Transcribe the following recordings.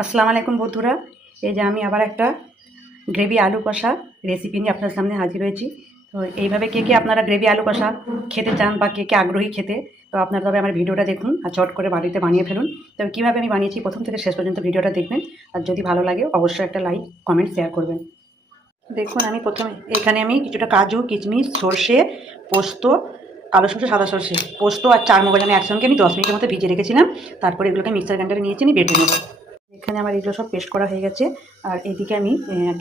আসসালামু আলাইকুম বন্ধুরা। এই যে আমি আবার একটা গ্রেভি আলু কষা রেসিপি নিয়ে আপনার সামনে হাজির হয়েছি। তো এইভাবে কে কে আপনারা গ্রেভি আলু কষা খেতে চান বা কে কে আগ্রহী খেতে, তো আপনারা তবে আমার ভিডিওটা দেখুন আর চট করে বাড়িতে বানিয়ে ফেলুন। তবে কীভাবে আমি বানিয়েছি প্রথম থেকে শেষ পর্যন্ত ভিডিওটা দেখবেন, আর যদি ভালো লাগে অবশ্যই একটা লাইক কমেন্ট শেয়ার করবেন। দেখুন আমি প্রথমে এখানে আমি কিছুটা কাজু, কিশমিশ, সর্ষে, পোস্ত, কালো সর্ষে, সাদা সর্ষে, পোস্ত আর চার মগজ আমি একসঙ্গে 10 মিনিটের মতো ভিজিয়ে রেখেছিলাম। তারপরে এগুলোকে মিক্সার গ্রাইন্ডারে নিয়েছি, আমি বেটে নেব। এখানে আমার এগুলো সব পেস্ট করা হয়ে গেছে। আর এদিকে আমি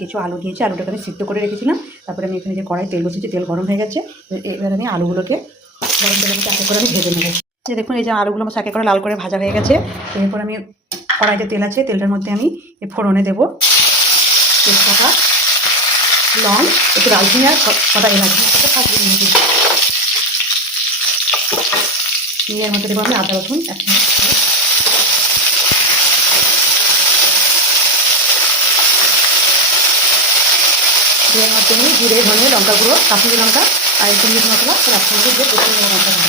কিছু আলু নিয়েছি, আলুটাকে আমি সিদ্ধ করে রেখেছিলাম। তারপরে আমি এখানে যে কড়াই তেল বসিয়েছি, তেল গরম হয়ে গেছে। এবার আমি আলুগুলোকে গরম তেলের মধ্যে একে করে আমি ভেজে নেব। যে দেখুন এই যে আলুগুলো আমার একে করে লাল করে ভাজা হয়ে গেছে। এরপর আমি কড়াইতে তেল আছে, তেলটার মধ্যে আমি ফোড়নে দেবো তেজপাতা, লং, একটু দারচিনি আর কটা এলাচ নিয়ে এর মধ্যে দেবো আমি আদা রসুন একসঙ্গে। এর মধ্যে আমি জিরে, ধনে, লঙ্কা গুঁড়ো, কাশ্মীরি লঙ্কা আর একটু মিট মশলা একসঙ্গে দিয়ে প্রচুর মশলা দেবো।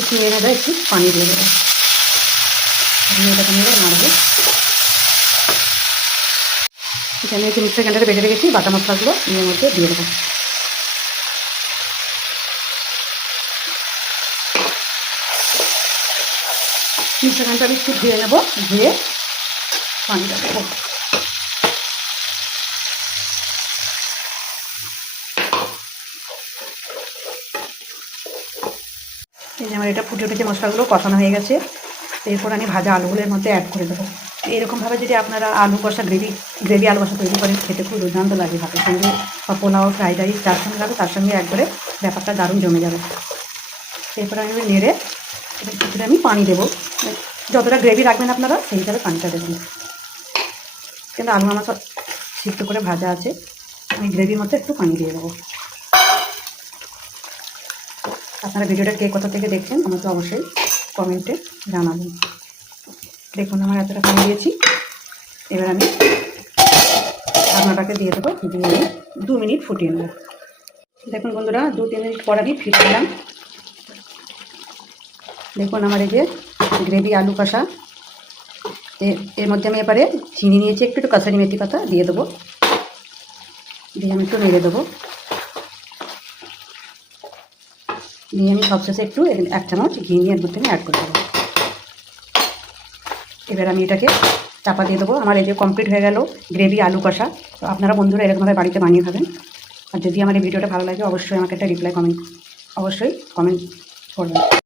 একটু এনে দেয়, একটু পানি দিয়ে দেবো। আমি এটাকে নিয়ে নাড়বো। এখানে একটু মিক্সার গ্রাইন্ডারে বেটে রেখেছি বাটা মশলাগুলো এর মধ্যে দিয়ে দেবো। মিক্সার গ্রাইন্ডারটা আমি একটু ধুয়ে নেবো, ধুয়ে পানিটা দেবো। এই যে আমার এটা ফুটে উঠেছে, মশলাগুলো কষানো হয়ে গেছে। এরপর আমি ভাজা আলুগুলোর মধ্যে অ্যাড করে দেবো। এরকমভাবে যদি আপনারা আলু কষা গ্রেভি আলু কষা তৈরি করেন, খেতে খুব দুর্দান্ত লাগে। ভাতের সঙ্গে বা পোলাও, ফ্রাইড রাইস যার সঙ্গে লাগে তার সঙ্গে একবারে ব্যাপারটা দারুণ জমে যাবে। এরপর আমি নেড়ে কিছুটা আমি পানি দেবো। যতটা গ্রেভি রাখবেন আপনারা সেই হিসাবে পানিটা দেবেন। কিন্তু আলু আমার সব সিদ্ধ করে ভাজা আছে, আমি গ্রেভির মধ্যে একটু পানি দিয়ে দেবো। আপনারা ভিডিওটা কে কোথা থেকে দেখছেন আমাকে অবশ্যই কমেন্টে জানাবেন। দেখুন আমার এতটা পানি দিয়েছি। এবার আমি ঢাকনাটাকে দিয়ে দেবো, দিয়ে আমি 2 মিনিট ফুটিয়ে নেব। দেখুন বন্ধুরা 2-3 মিনিট পর আমি ফিরে এলাম। দেখুন আমার এই যে গ্রেভি আলু কষা, এর মধ্যে আমি এবারে চিনি নিয়েছি, একটু কাসুরি মেথি পাতা দিয়ে দেবো। দিয়ে আমি একটু নেড়ে দেবো। দিয়ে আমি সবশেষে একটু 1 চামচ ঘি নিয়ে এর মধ্যে আমি অ্যাড করে দেবো। এবার আমি এটাকে চাপা দিয়ে দেবো। আমার এই যে কমপ্লিট হয়ে গেল গ্রেভি আলু কষা। তো আপনারা বন্ধুরা এরকমভাবে বাড়িতে বানিয়ে খাবেন। আর যদি আমার এই ভিডিওটা ভালো লাগে অবশ্যই আমাকে একটা অবশ্যই কমেন্ট করবেন।